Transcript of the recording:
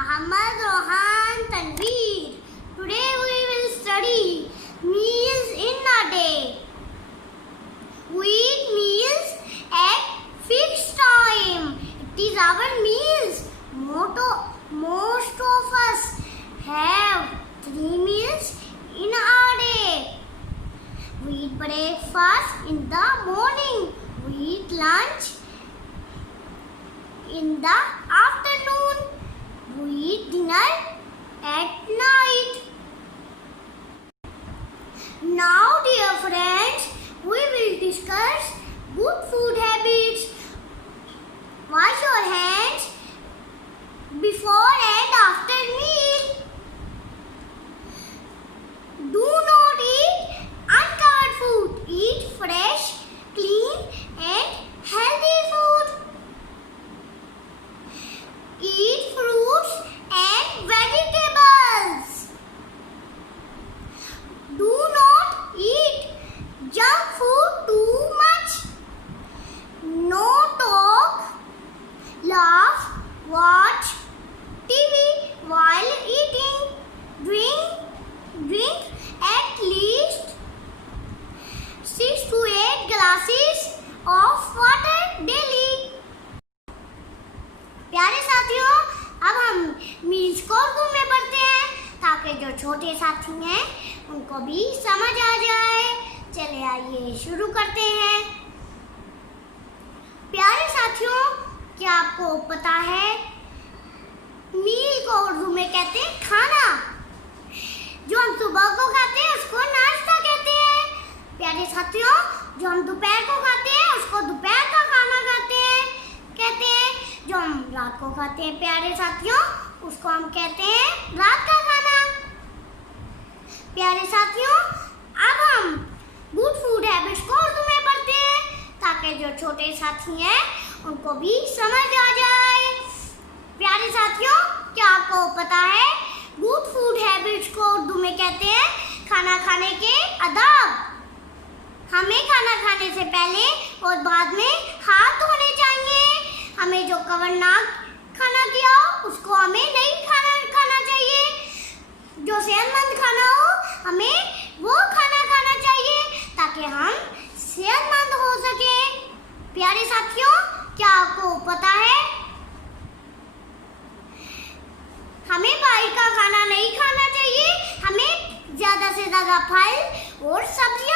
Muhammad Rohan Tanveer. Today we will study meals in a day. We eat meals at fixed time. It is our meals. Most of us have 3 meals in a day. We eat breakfast in the morning. We eat lunch in the afternoon. We eat dinner at night. Now, dear friends, we will discuss good food habits. Wash your hands before and after meal. Do not eat uncovered food. Eat fresh, clean and healthy food. Eat fruits and vegetables. Do not eat junk food too much. No talk, laugh, watch TV while eating. Drink at least 6 to 8 glasses of water daily. प्यारे साथियों, अब हम meals को उर्दू में पढ़ते हैं ताकि जो छोटे साथी हैं उनको भी समझ आ जाए। चले आइए शुरू करते हैं। प्यारे साथियों, क्या आपको पता है मील को उर्दू में कहते हैं खाना। जो हम सुबह को खाते हैं उसको नाश्ता कहते हैं। प्यारे साथियों, जो हम दोपहर को खाते हैं उसको दोपहर का खाना कहते हैं। जो हम रात को खाते हैं प्यारे साथियों उसको हम कहते हैं रात का खाना। प्यारे साथियों, अब हम गुड फूड हैबिट्स को उर्दू में पढ़ते हैं ताकि जो छोटे साथी हैं उनको भी समझ आ जाए। प्यारे साथियों, क्या आपको पता है गुड फूड हैबिट्स को उर्दू में कहते हैं खाना खाने के आदाब। हमें खाना खाने से पहले और बाद में हाथ धोने चाहिए। हमें जो कवरनाक खाना किया हो उसको हमें नहीं खाना चाहिए। जो सेहतमंद खाना हो हमें वो खाना खाना चाहिए ताकि हम सेहतमंद हो सके। प्यारे साथियों, क्या आपको पता है हमें बाहर का खाना नहीं खाना चाहिए। हमें ज्यादा से ज्यादा फल और सब्जियां